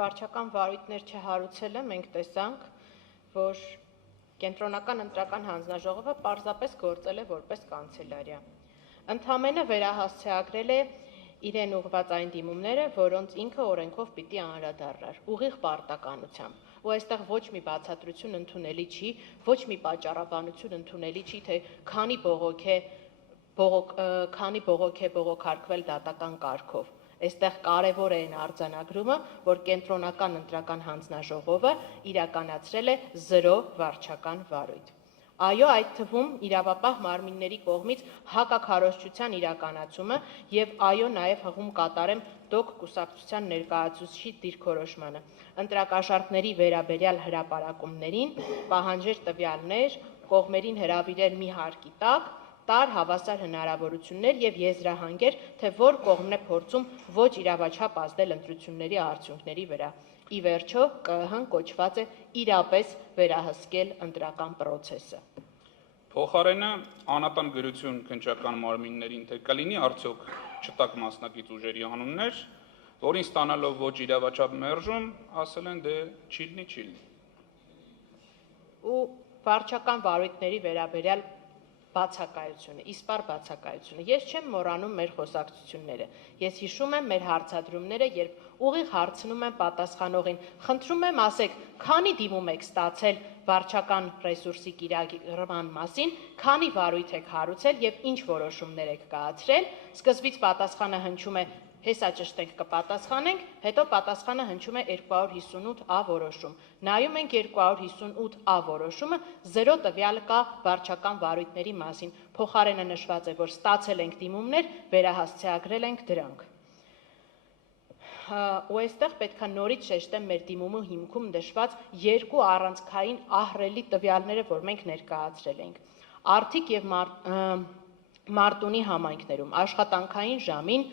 վարչական վարույթներ չհարուցելը մենք տեսանք, որ կենտրոնական ընտրական հանձնաժողովը պարզապես գործել է որպես կանցելարիա։ Ընդամենը վերահասցեագրել է իրեն ուղղված այն դիմումները, որոնց ինքը օրենքով պիտի անդրադառնար, ուղիղ պարտականությամբ։ Ու այստեղ ոչ մի բացատրություն ընդունելի չի, ոչ մի պատճառաբանություն ընդունելի չի, թե քանի բողոք է բողոքարկվել դատական կարգով։ Այստեղ կարևոր է այն արձանագրումը, որ կենտրոնական ընտրական հանձնաժողովը իրականացրել է 0 վարչական վարույթ։ Այո, այդ թվում իրավապահ մարմինների կողմից հակաքարոզչության իրականացումը եւ այո, նաեւ հղում կատարեմ ԴՕԿ կուսակցության ներկայացուցիչի դիրքորոշմանը։ Ընտրակաշառքների վերաբերյալ հրապարակումներին պահանջեր տվյալներ, կողմերին հրավիրել մի հարկի տակ, տար հավասար հնարավորություններ եւ եզրահանգեր, թե որ կողմն է փորձում ոչ իրավաչափ ազդել ընտրությունների արդյունքների վրա։ Ի վերջո, ԿԸՀ-ն կոչված է իրապես վերահսկել ընտրական պրոցեսը։ Փոխարենը անապան գրություն քննչական մարմիններին թե կլինի արդյոք չտակ մասնակից ուժերի անուններ, որին ստանալով ոչ իրավաչափ մերժում, ասել են դե չի լինի։ Ու վարչական վարույթների վերաբերյալ բացակայությունը, իսպառ բացակայությունը։ Ես չեմ մոռանում մեր խոսակցությունները։ Ես հիշում եմ մեր հարցադրումները, երբ ուղիղ հարցնում եմ պատասխանողին, խնդրում եմ ասեք, քանի դիմում եք ստացել վարչական ռեսուրսի կիրառման մասին, քանի վարույթ եք հարուցել եւ ինչ որոշումներ եք կայացրել, սկզբից պատասխանը հնչում է հեսա ճշտենք կպատասխանենք, հետո պատասխանը հնչում է 258A որոշում։ Նայում ենք 258A որոշումը, 0 տվյալ կա վարչական վարույթների մասին։ Փոխարենը նշված է, որ ստացել ենք դիմումներ, վերահասցեագրել ենք դրանք։ Ու այստեղ պետք է նորից շեշտեմ մեր դիմումի հիմքում նշված երկու առանցքային ահռելի տվյալները, որ մենք ներկայացրել ենք։ Արթիկ եւ Մարտունի համայնքներում աշխատանքային ժամին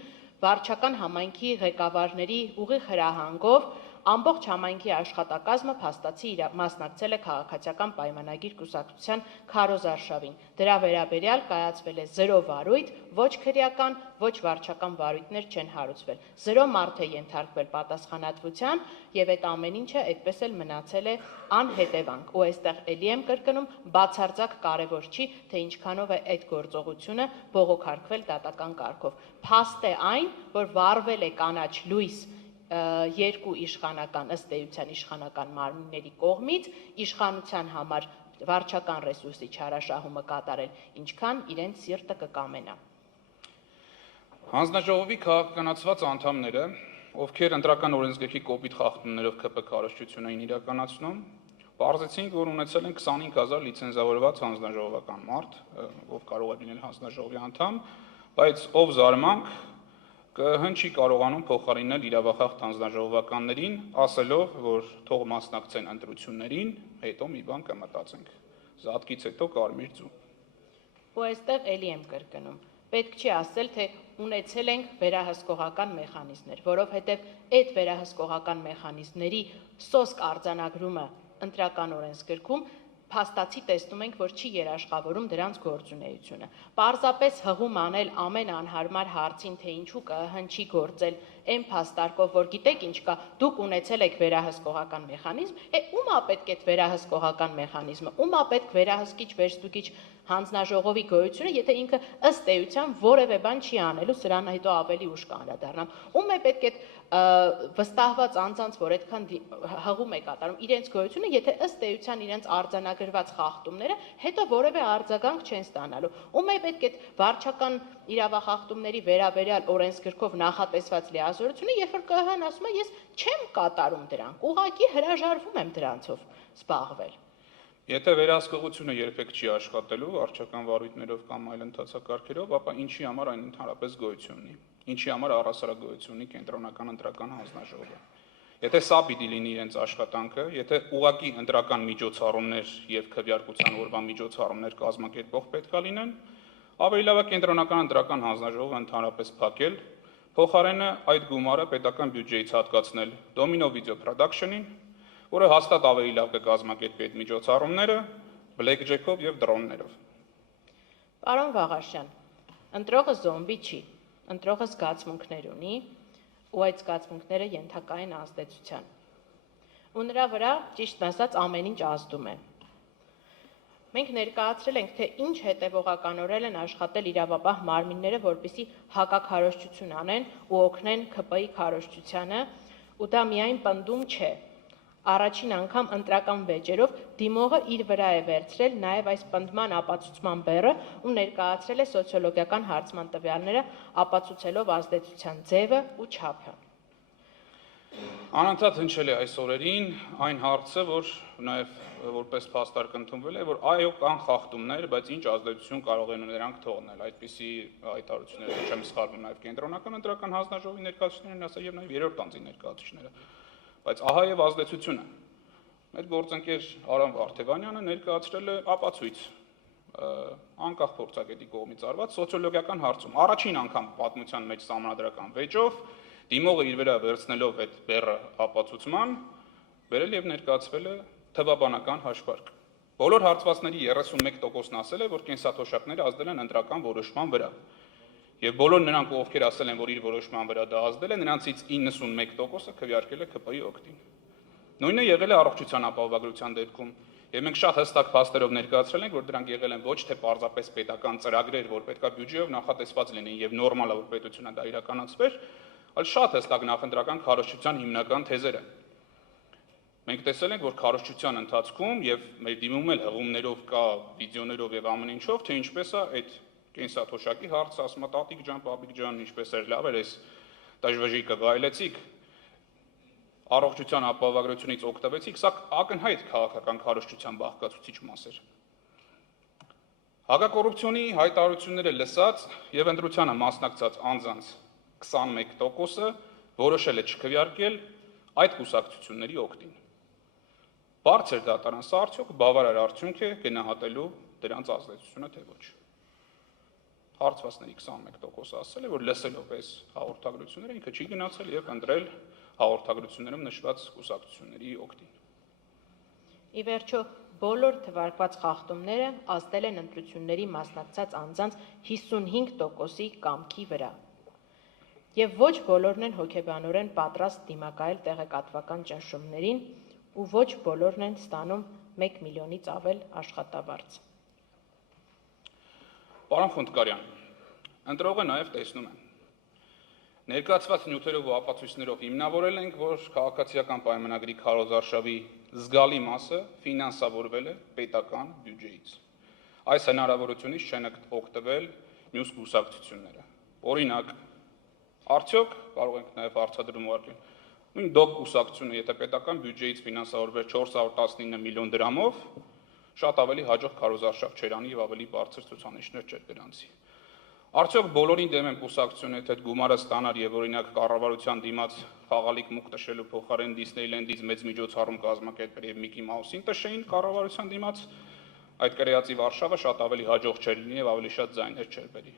վարչական համայնքի ղեկավարների ուղիղ հրահանգով ամբողջ համայնքի աշխատակազմը փաստացի մասնակցել է քաղաքացիական պայմանագիր կուսակցության քարոզարշավին։ Դրա վերաբերյալ կայացվել է 0 վարույթ, ոչ քրեական, ոչ վարչական վարույթներ չեն հարուցվել։ 0 մարդ է ենթարկվել պատասխանատվության եւ այդ ամեն ինչը այդպես էլ մնացել է անհետևանք։ Ու այստեղ ելի եմ կրկնում, բացարձակ կարևոր չի, թե ինչքանով է այդ գործողությունը բողոքարկվել դատական կարգով։ Փաստ է այն, որ վարվել է կանաչ լույս երկու իշխանական ըստ էության իշխանական մարմինների կողմից իշխանության համար վարչական ռեսուրսի չարաշահումը կատարել, ինչքան իրենց սիրտը կկամենա։ Հանձնաժողովի քաղաքականացված անդամները, ովքեր ընտրական օրենսգրքի կոպիտ խախտումներով ԿՊ քարոզչություն էին իրականացնում, պարզեցին, որ ունեցել են 25000 լիցենզավորված հանձնաժողովական մարդ, ով կարող է լինել հանձնաժողովի անդամ, բայց ով զարմանք ԿԸՀ-ն չի կարողանում փոխարինել իրավախախտ հանձնաժողովականներին, ասելով, որ թող մասնակցեն ընտրություններին, հետո մի բան կմտածենք։ Զատկից հետո կարմիր ձու։ Ու այստեղ էլի եմ կրկնում։ Պետք չի ասել, թե ունեցել ենք վերահսկողական մեխանիզմներ, որովհետև այդ վերահսկողական մեխանիզմների սոսկ արձանագրումը ընտրական օրենսգրքում փաստացի տեսնում ենք, որ չի երաշխավորում դրանց գործունեությունը։ Պարզապես հղում անել ամեն անհարմար հարցին, թե ինչու ԿԸՀ-ն չի գործել այն փաստարկով, որ գիտեք ինչ կա, դուք ունեցել եք վերահսկողական մեխանիզմ, ում է պետք այդ վերահսկողական մեխանիզմը, ում է պետք վերահսկիչ վերստուգիչ հանձնաժողովի գոյությունը, եթե ինքը ըստ էության որևէ բան չի անելու, սրան հետո ավելի ուշ կանդրադառնամ։ Ում է պետք այդ վստահված անձանց, որ այդքան հղում է կատարում իրենց գոյությունը, եթե ըստ էության իրենց արձանագրված խախտումները հետո որևէ արձագանք չեն ստանալու։ Ում է պետք այդ վարչական իրավախախտումների վերաբերյալ օրենսգրքով նախատեսված լիազորությունը, երբ որ ԿԸՀ-ն ասում է, ես չեմ կատարում դրանք, ուղղակի հրաժարվում եմ դրանցով զբաղվել։ Եթե վերահսկողությունը երբեք չի աշխատելու վարչական վարույթներով կամ այլ ընթացակարգերով, ապա ինչի համար այն ընդհանրապես գոյություն ունի։ Ինչի համար առհասարակ գոյություն ունի կենտրոնական ընտրական հանձնաժողովը։ Եթե սա պիտի լինի իրենց աշխատանքը, եթե ուղղակի ընտրական միջոցառումներ եւ քվեարկության օրվա միջոցառումներ կազմակերպող պետքա լինեն, ավելի լավ է կենտրոնական ընտրական հանձնաժողովը ընդհանրապես փակել, փոխարենը այդ գումարը պետական բյուջեից հատկացնել Domino Video Production-ին, որը հաստատ ավելի լավ կկազմակերպի այդ միջոցառումները բլեքջեքով եւ դրոններով։ Պարոն Վաղաշյան, ընտրողը զոմբի չի, ընտրողը զգացմունքներ ունի ու այդ զգացմունքները ենթակա են ազդեցության։ Ու նրա վրա, ճիշտ ասած, ամեն ինչ ազդում է։ Մենք ներկայացրել ենք, թե ինչ հետևողականորեն են աշխատել իրավապահ մարմինները, որպեսզի հակաքարոզչություն անեն ու օգնեն ՔՊ-ի քարոզչությանը, ու դա միայն պնդում չէ։ Առաջին անգամ ընտրական վեճերով դիմողը իր վրա է վերցրել նաև այս պնդման ապացուցման բեռը ու ներկայացրել է սոցիոլոգիական հարցման տվյալները, ապացուցելով ազդեցության ձևը ու չափը։ Անընդհատ հնչել է այս օրերին այն հարցը, որ նաև որպես փաստարկ ընդունվել է, որ այո, կան խախտումներ, բայց ինչ ազդեցություն կարող են նրանք թողնել։ Այդպիսի հայտարարությունները չեմ սխալվում նաև կենտրոնական ընտրական հանձնաժողովի ներկայացուցիչներն ասա եւ նաև երրորդ անձի ներկայացուցիչները։ Բայց ահա եւ ազդեցությունը։ Մեր գործընկեր Արամ Վարդևանյանը ներկայացրել է ապացույց անկախ փորձագետի կողմից արված սոցիոլոգիական հարցում։ Առաջին անգամ պատմության մեջ սահմանադրական վեճով դիմողը իր վրա վերցնելով այդ բեռը ապացուցման, վերել եւ ներկայացվել է թվաբանական հաշվարկ։ Բոլոր հարցվածների 31%-ն ասել է, որ կենսաթոշակները ազդել են ընտրական որոշման վրա։ Եվ բոլոր նրանք, ովքեր ասել են, որ իր որոշման վրա դա ազդել է, նրանցից 91%-ը քվեարկել է ՔՊ-ի օգտին։ Նույնը եղել է առողջության ապահովագրության դեպքում, եւ մենք շատ հստակ փաստերով ներկայացրել ենք, որ դրանք եղել են ոչ թե պարզապես պետական ծրագրեր, որ պետքա բյուջեով նախատեսված լինեն եւ նորմալ է, որ պետությունը դա իրականացվեր, այլ շատ հստակ նախընտրական քարոզչության հիմնական թեզերը։ Մենք տեսել ենք, որ քարոզչության ընթացքում եւ մեր դիմում էլ հղումներով կա, վիդեոներով եւ ամեն ինչով, թե ինչպես է այդ կենսաթոշակի հարցը, ասում է տատիկ ջան, պապիկ ջան, ինչպես էր, լավ էր, այս դժվժիկը գայլեցիք, առողջության ապահովագրությունից օգտվեցիք, սա ակնհայտ քաղաքական քարոզչության բաղկացուցիչ մաս էր։ Հակակոռուպցիոնի հայտարարությունները լսած եւ ընտրությանը մասնակցած անձանց 21%-ը որոշել է չքվեարկել այդ կուսակցությունների օգտին։ Բարձր դատարան, սա արդյոք բավարար արդյունք է գնահատելու դրանց ազդեցությունը, թե ոչ։ Հարցվածների 21%-ը ասել է, որ լսելով այս հաղորդագրությունները ինքը չի գնացել եւ ընտրել հաղորդագրություններում նշված կուսակցությունների օգտին։ Ի վերջո, բոլոր թվարկված խախտումները ազդել են ընտրությունների մասնակցած անձանց 55%-ի կամքի վրա։ Եվ ոչ բոլորն են հոգեբանորեն պատրաստ դիմակայել տեղեկատվական ճնշումներին ու ոչ բոլորն են ստանում 1 միլիոնից ավել աշխատավարձ։ Պարոն Խունդկարյան, ընտրողը նաև տեսնում է։ Ներկայացված նյութերով ու ապացույցներով հիմնավորել ենք, որ քաղաքացիական պայմանագրի քարոզարշավի զգալի մասը ֆինանսավորվել է պետական բյուջեից։ Այս հնարավորությունից չեն օգտվել մյուս կուսակցությունները։ Օրինակ, արդյոք կարող ենք նաև հարցադրում ուղարկել։ Նույն ԴՕԿ կուսակցությունը, եթե պետական բյուջեից ֆինանսավորվեր 419 միլիոն դրամով, շատ ավելի հաջող քարոզարշավ չէր անի եւ ավելի բարձր ցուցանիշներ չէր գրանցի։ Արդյոք բոլորին դեմ են կուսակցությունը, եթե գումարը ստանար եւ օրինակ կառավարության դիմաց խաղալիք մուկ տշելու փոխարեն Դիսնեյլենդից մեծ միջոցառում կազմակերպեր եւ Միկի Մաուսին տշեին կառավարության դիմաց, այդ կրեատիվ արշավը շատ ավելի հաջող չէր լինի եւ ավելի շատ ձայներ չէր բերի։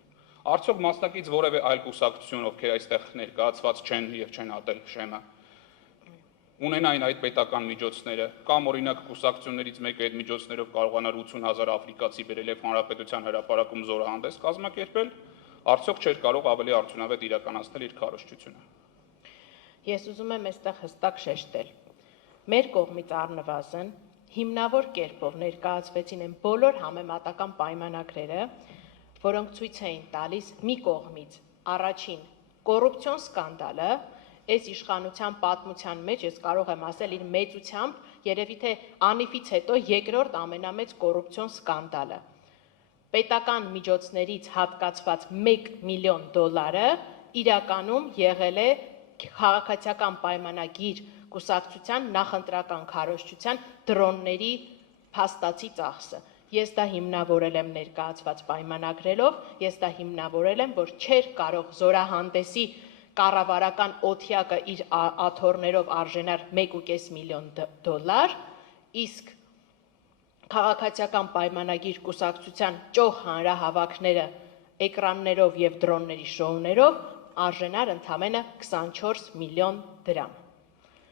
Արդյոք մասնակից որևէ այլ կուսակցություն, ովքեր այստեղ ներկայացված չեն եւ չեն հատել շեմը, ունենային այդ պետական միջոցները, կամ օրինակ կուսակցություններից մեկը այդ միջոցներով կարողանար 80,000 աֆրիկացի բերել եւ հանրապետության հրապարակում զորահանդես կազմակերպել, արդյոք չէր կարող ավելի արդյունավետ իրականացնել իր քարոզչությունը։ Ես ուզում եմ այստեղ հստակ շեշտել։ Մեր կողմից առնվազն հիմնավոր կերպով ներկայացվեցին են բոլոր համեմատական պայմանագրերը, որոնք ցույց էին տալիս մի կողմից առաջին կոռուպցիոն սկանդալը, այս իշխանության պատմության մեջ ես կարող եմ ասել իր մեծությամբ երևի թե անիվից հետո երկրորդ ամենամեծ կոռուպցիոն սկանդալը։ Պետական միջոցներից հատկացված 1 միլիոն դոլարը իրականում եղել է քաղաքացիական պայմանագիր կուսակցության նախընտրական քարոզչության դրոնների փաստացի ծախսը։ Ես դա հիմնավորել եմ ներկայացված պայմանագրերով, ես դա հիմնավորել եմ, որ չէր կարող զորահանդեսի կառավարական օթյակը իր աթոռներով արժենար 1.5 միլիոն դոլար, իսկ քաղաքացիական պայմանագիր կուսակցության ճոխ հանրահավաքները էկրաններով եւ դրոնների շոուներով արժենար ընդամենը 24 միլիոն դրամ։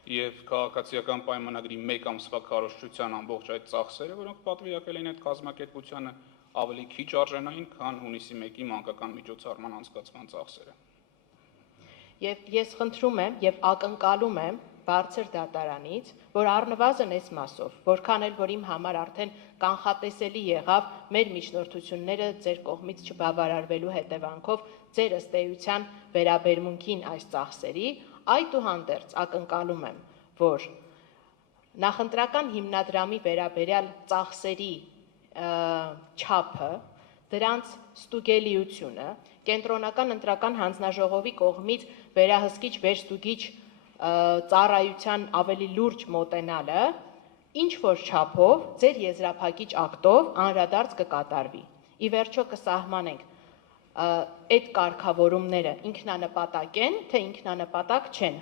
Եվ քաղաքացիական պայմանագրի 1 ամսվա քարոզչության ամբողջ այդ ծախսերը, որոնք պատվիրակել են այդ կազմակերպությանը, ավելի քիչ արժենային, քան հունիսի 1-ի մանկական միջոցառման անցկացման ծախսերը։ Եվ ես խնդրում եմ եւ ակնկալում եմ բարձր դատարանից, որ առնվազն այս մասով, որքան էլ որ իմ համար արդեն կանխատեսելի եղավ մեր միջնորդությունները ձեր կողմից չբավարարվելու հետևանքով ձեր ըստ էության վերաբերմունքին այս ծախսերի, այդուհանդերձ ակնկալում եմ, որ նախընտրական հիմնադրամի վերաբերյալ ծախսերի չափը, դրանց ստուգելիությունը, կենտրոնական ընտրական հանձնաժողովի կողմից վերահսկիչ վերստուգիչ ծառայության ավելի լուրջ մոտենալը, ինչ որ չափով ձեր եզրափակիչ ակտով անդրադարձ կկատարվի։ Ի վերջո կսահմանենք այդ կարգավորումները ինքնանպատակ են, թե ինքնանպատակ չեն,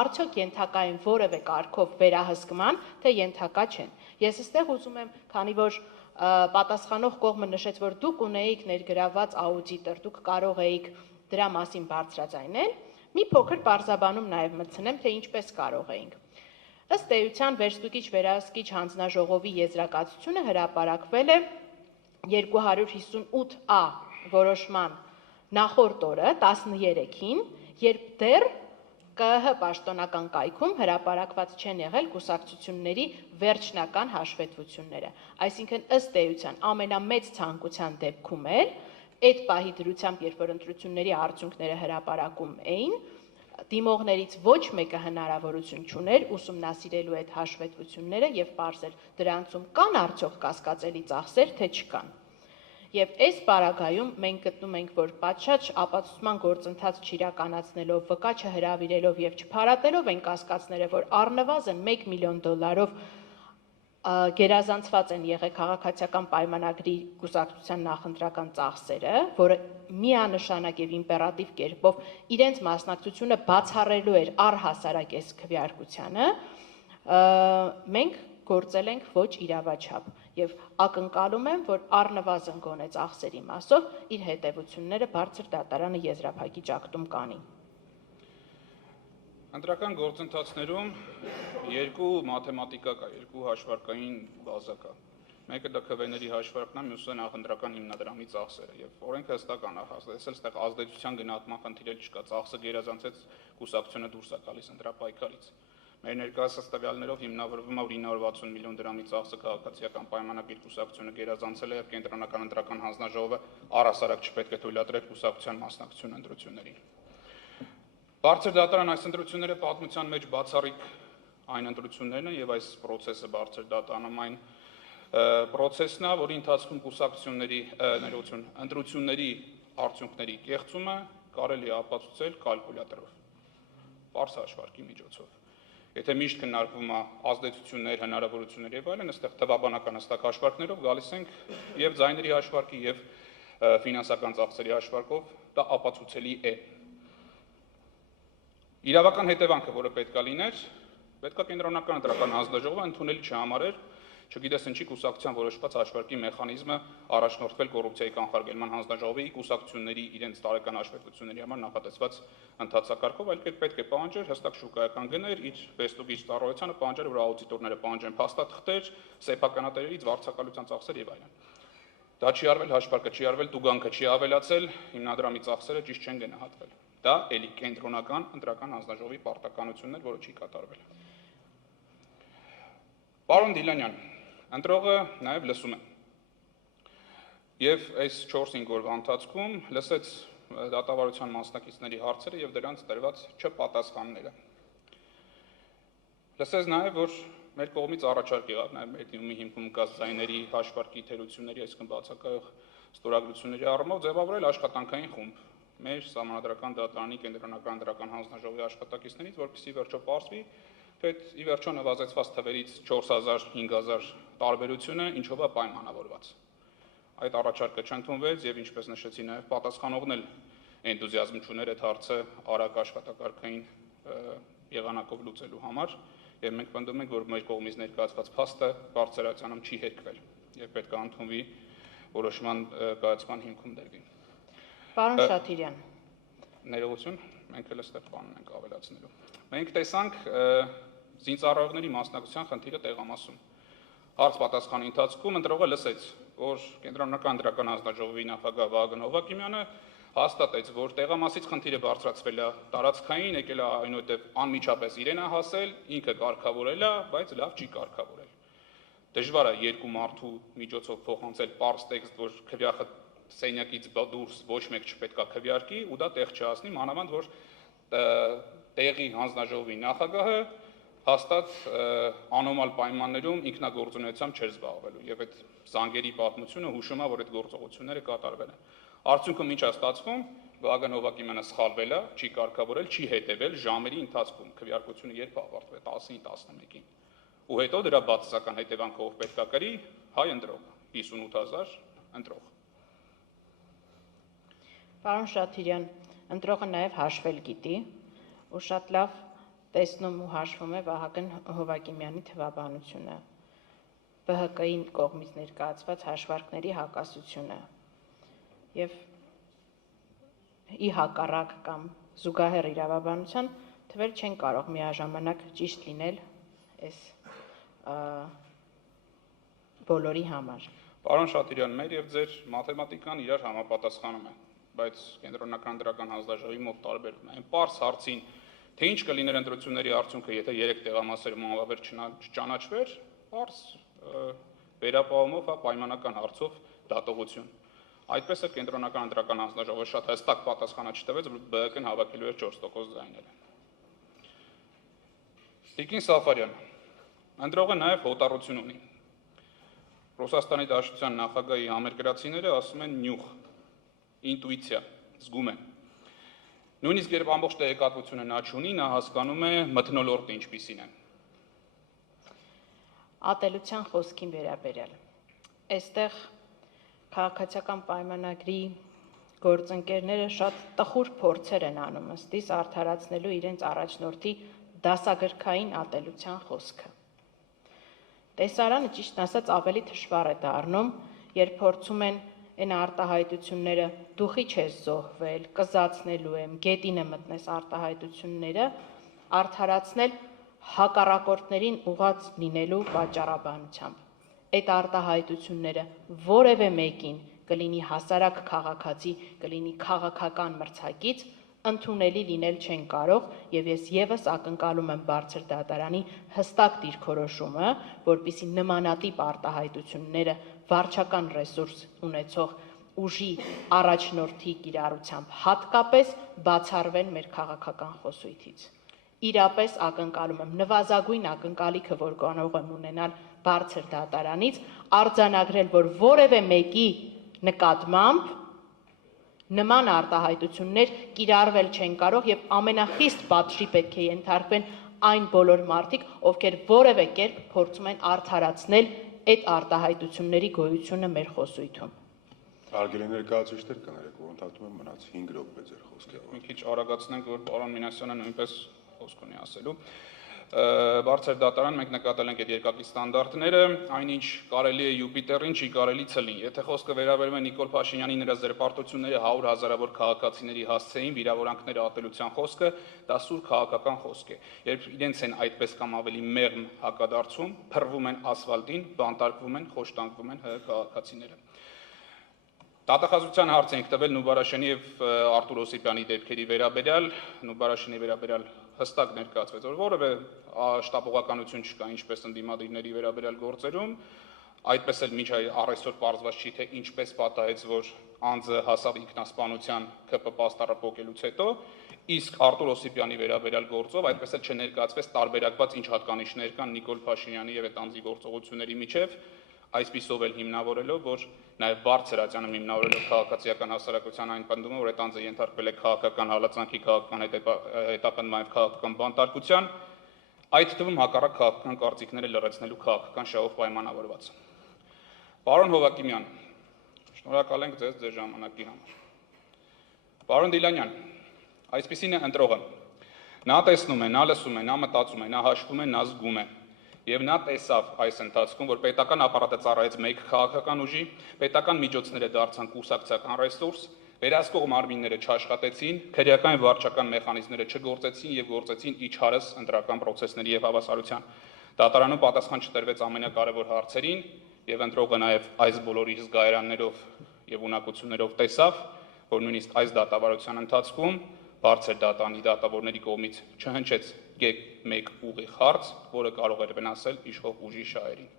արդյոք ենթակա են որևէ կարգով վերահսկման, թե ենթակա չեն։ Ես այստեղ ուզում եմ, քանի որ պատասխանող կողմը նշեց, որ դուք ունեիք ներգրաված աուդիտոր, դուք կարող էիք դրա մասին բարձրաձայնել, մի փոքր պարզաբանում նաև մտցնեմ, թե ինչպես կարող էինք։ Ըստ էության վերստուգիչ վերահսկիչ հանձնաժողովի եզրակացությունը հրապարակվել է 258A որոշման նախորդ օրը 13-ին, երբ դեռ ԿԸՀ պաշտոնական կայքում հրապարակված չեն եղել կուսակցությունների վերջնական հաշվետվությունները։ Այսինքն ըստ էության ամենամեծ ցանկության դեպքում էր այդ պահի դրությամբ, երբ որ ընտրությունների արդյունքները հրապարակում էին, դիմողներից ոչ մեկը հնարավորություն չուներ ուսումնասիրելու այդ հաշվետվությունները եւ պարզել դրանցում կան արդյոք կասկածելի ծախսեր, թե չկան։ Եվ այս պարագայում մենք գտնում ենք, որ պատշաճ ապացուցման գործընթաց չիրականացնելով, վկա չհրավիրելով եւ չփարատելով են կասկածները, որ առնվազն $1 միլիոն գերազանցված են եղել քաղաքացիական պայմանագրի կուսակցության նախընտրական ծախսերը, որը միանշանակ եւ իմպերատիվ կերպով իրենց մասնակցությունը բացառելու էր առհասարակ այս քվեարկությանը, մենք գործել ենք ոչ իրավաչափ եւ ակնկալում եմ, որ առնվազն գոնե ծախսերի մասով իր հետևությունները բարձր դատարանը եզրափակիչ ակտում կանի։ Ընտրական գործընթացներում երկու մաթեմատիկա կա, երկու հաշվարկային բազա կա։ Մեկը դա քվեների հաշվարկն է, մյուսը նախընտրական հիմնադրամի ծախսերը եւ օրենքը հստական է հաստատել, այստեղ ազդեցության գնահատման խնդիր չկա, ծախսը գերազանցեց կուսակցությունը դուրս է գալիս ընտրապայքարից։ Մեր ներկայացած տվյալներով հիմնավորվում է 960 միլիոն դրամի ծախսը քաղաքացիական պայմանագիր կուսակցությունը գերազանցել է եւ կենտրոնական ընտրական հանձնաժողովը առհասարակ չպետք է թույլատրել կուսակցության մասնակցություն ընտրություններին։ Բարձր դատարան այս ընտրությունները պատմության մեջ բացառիկ այն ընտրություններն են եւ այս process-ը բարձր դատարանում այն process-ն է, որի ընթացքում կուսակցությունների ընտրությունների արդյունքների կեղծումը կարելի է ապացուցել կալկուլյատորով, պարզ հաշվարկի միջոցով։ Եթե միշտ քննարկվում է ազդեցություններ, հնարավորություններ եւ այլն, այստեղ թվաբանական հստակ հաշվարկներով գալիս ենք եւ ձայների հաշվարկի եւ ֆինանսական ծախսերի հաշվարկով դա ապացուցելի է։ Իրավական հետևանքը, որը պետքա լիներ, պետքա կենտրոնական ընտրական հանձնաժողովը ընդունելի չհամարեր, չգիտես ինչի կուսակցության որոշված հաշվարկի մեխանիզմը առաջնորդվել կոռուպցիայի կանխարգելման հանձնաժողովի կուսակցությունների իրենց տարեկան հաշվետվությունների համար նախատեսված ընթացակարգով, այլ կերպ պետք է պահանջեր հստակ շուկայական գներ, իր վեստուգիչ ծառայությանը պահանջեր, որ աուդիտորները պահանջեն փաստաթղթեր, սեփականատերերից վարձակալության ծախսեր եւ այլն։ Դա չի արվել, հաշվարկը չի արվել, տուգանքը չի ավելացել, հիմնադրամի ծախսերը ճիշտ չեն գնահատվել։ Դա էլի կենտրոնական ընտրական հանձնաժողովի պարտականությունն էր, որը չի կատարվել։ Պարոն Դիլանյան, ընտրողը նաև լսում է։ Եվ այս 4-5 օրվա ընթացքում լսեց դատավարության մասնակիցների հարցերը եւ դրանց տրված չպատասխանները։ Լսեց նաև, որ մեր կողմից առաջարկ եղավ նաև մեդիումի հիմքում կաց ձայների հաշվարկի թերությունների, այսինքն բացակայող ստորագրությունների առումով ձևավորել աշխատանքային խումբ մեր Սահմանադրական դատարանի կենտրոնական ընտրական հանձնաժողովի աշխատակիցներից, որպեսզի վերջո պարզվի, թե ի վերջո նվազեցված թվերից 4000-5000 տարբերությունը ինչով է պայմանավորված։ Այդ առաջարկը չընդունվեց եւ ինչպես նշեցի նաև պատասխանողն էլ էնտուզիազմ չուներ այդ հարցը արագ աշխատակարգային եղանակով լուծելու համար եւ մենք պնդում ենք, որ մեր կողմից ներկայացված փաստը բարձրացանում չի հերկվել եւ պետք է ընդունվի որոշման կայացման հիմքում դրվի։ Պարոն Շաթիրյան, ներողություն, մենք էլ այստեղ բանն ենք ավելացնելու։ Մենք տեսանք զինծառայողների մասնակցության խնդիրը տեղամասում։ Հարց պատասխանի ընթացքում ընտրողը լսեց, որ կենտրոնական ընտրական հանձնաժողովի նախագահ Վահագն Հովակիմյանը հաստատեց, որ տեղամասից խնդիրը բարձրացվել է տարածքային, եկել է այնուհետև անմիջապես իրեն է հասել, ինքը կարգավորել է, բայց լավ չի կարգավորել։ Դժվար է երկու մարդու միջոցով փոխանցել պարզ տեքստ, որ քվյախը սենյակից դուրս ոչ մեկ չպետք է քվյարկի ու դա տեղ չհասնի, մանավանդ որ տեղի հանձնաժողովի նախագահը հաստատ անոմալ պայմաններում ինքնագործունեությամբ չէր զբաղվելու եւ այդ զանգերի պատմությունը հուշում է, որ այդ գործողությունները կատարվել են։ Արդյունքում ինչ է ստացվում, Վահագն Հովակիմյանը սխալվել է, չի կարգավորել, չի հետևել ժամերի ընթացքում, քվեարկությունը երբ ավարտվել 10-ին 11-ին։ Ու հետո դրա բացասական հետևանքով պետք է կրի հայ ընտրող, 58000 ընտրող։ Պարոն Շաթիրյան, ընտրողը նաև հաշվել գիտի ու շատ լավ տեսնում ու հաշվում է Վահագն Հովակիմյանի թվաբանությունը, ԲՀԿ-ի կողմից ներկայացված հաշվարկների հակասությունը եւ ի հակառակ կամ զուգահեռ իրավաբանության թվեր չեն կարող միաժամանակ ճիշտ լինել այս բոլորի համար։ Պարոն Շաթիրյան, մեր եւ ձեր մաթեմատիկան իրար համապատասխանում է, բայց կենտրոնական դրական հանձնաժողովի մոտ տարբերվում է։ Այն պարզ հարցին, թե ինչ կլիներ ընտրությունների արդյունքը, եթե 3 տեղամասերում անվավեր չճանաչվեր, պարզ վերապահումով, պայմանական հարցով դատողություն։ Այդպես է կենտրոնական ընտրական հանձնաժողովը շատ հստակ պատասխանա չտվեց, որ ԲՀԿ-ն հավաքելու էր 4% ձայները։ Տիկին Սաֆարյան, ընտրողը նաև հոտառություն ունի։ Ռուսաստանի Դաշնության նախագահի համերկրացիները ասում են նյուխ, ինտուիցիա, զգում են։ Նույնիսկ երբ ամբողջ տեղեկատվությունը նա չունի, նա հասկանում է մթնոլորտը ինչպիսին է։ Ատելության խոսքին վերաբերյալ։ Այստեղ քաղաքացիական պայմանագրի գործընկերները շատ տխուր փորձեր են անում ըստիս արդարացնելու իրենց առաջնորդի դասագրքային ատելության խոսքը։ Տեսարանը ճիշտ ասած ավելի թշվառ է դառնում, երբ փորձում են այն արտահայտությունները դուխի չես զոհվել, կզացնելու եմ, գետինը մտնես արտահայտությունները արդարացնել հակառակորդներին ուղղած լինելու պատճառաբանությամբ։ Այդ արտահայտությունները որևէ մեկին կլինի հասարակ քաղաքացի, կլինի քաղաքական մրցակից, ընդունելի լինել չեն կարող եւ ես եւս ակնկալում եմ բարձր դատարանի հստակ դիրքորոշումը, որպիսի նմանատիպ արտահայտությունները վարչական ռեսուրս ունեցող ուժի առաջնորդի կիրառությամբ հատկապես բացառվեն մեր քաղաքական խոսույթից։ Իրապես ակնկալում եմ նվազագույն ակնկալիքը, որ կարող եմ ունենալ բարձր դատարանից, արձանագրել, որ որևէ մեկի նկատմամբ նման արտահայտություններ կիրառվել չեն կարող եւ ամենախիստ պատժի պետք է ենթարկվեն այն բոլոր մարդիկ, ովքեր որևէ կերպ փորձում են արդարացնել այդ արտահայտությունների գոյությունը մեր խոսույթում։ Հարգելի ներկայացուցիչներ, կներեք, որ ընդհատում եմ մնաց 5 րոպե ձեր խոսքը։ Մի քիչ արագացնենք, որ պարոն Մինասյանը նույնպես խոսք ունի ասելու։ Բարձր դատարան մենք նկատել ենք այդ երկակի ստանդարտները, այնինչ կարելի է Յուպիտերին, չի կարելի ցլին։ Եթե խոսքը վերաբերում է Նիկոլ Փաշինյանի նրա զրպարտությունները 100 հազարավոր քաղաքացիների հասցեին վիրավորանքները ատելության խոսքը, դա սուր քաղաքական խոսք է։ Երբ իրենց են այդպես կամ ավելի մեղմ հակադարձում, փռվում են ասֆալտին, բանտարկվում են, խոշտանգվում են քաղաքացիները։ Դատախազության հարց ենք տվել Նուբարաշյանի եւ Արտուր Օսիպյանի դեպքերի վերաբերյալ, Նուբարաշյանի վերաբերյալ հստակ ներկայացվեց, որ որևէ շտապողականություն չկա ինչպես ընդդիմադիրների վերաբերյալ գործերում, այդպես էլ մինչ առայսօր պարզված չի, թե ինչպես պատահեց, որ անձը հասավ ինքնասպանության ԿՊ պաստառը փոկելուց հետո, իսկ Արտուր Օսիպյանի վերաբերյալ գործով այդպես էլ չներկայացվեց տարբերակված ինչ հատկանիշներ կան Նիկոլ Փաշինյանի եւ այդ անձի գործողությունների միջև, այսպիսով էլ հիմնավորելով, որ նաև բարձր ատյանում հիմնավորելով քաղաքացիական հասարակության այն պնդումը, որ այդ անձը ենթարկվել է քաղաքական հալածանքի, քաղաքական հետապնդման եւ քաղաքական բանտարկության, այդ թվում հակառակ քաղաքական կարծիքները լրացնելու քաղաքական շահով պայմանավորված։ Պարոն Հովակիմյան, շնորհակալ ենք ձեզ ձեր ժամանակի համար։ Պարոն Դիլանյան, այսպիսին է ընտրողը։ Նա տեսնում է, նա լսում է, նա մտածում է, նա հաշվում է, նա զգում է։ Եվ նա տեսավ այս ընթացքում, որ պետական ապարատը ծառայեց մեկ քաղաքական ուժի, պետական միջոցները դարձան կուսակցական ռեսուրս, վերահսկող մարմինները չաշխատեցին, քրեական եւ վարչական մեխանիզմները չգործեցին եւ գործեցին իջհարս ընտրական process-ների եւ հավասարության։ Դատարանում պատասխան չտրվեց ամենակարևոր հարցերին եւ ընտրողը նաեւ այս բոլորի զգայարաններով եւ ունակություններով տեսավ, որ նույնիսկ այս դատավարության ընթացքում բարձր դատանի դատավորների կողմից չհնչեց մեկ ուղիղ հարց, որը կարող էր վնասել իշխող ուժի շահերին։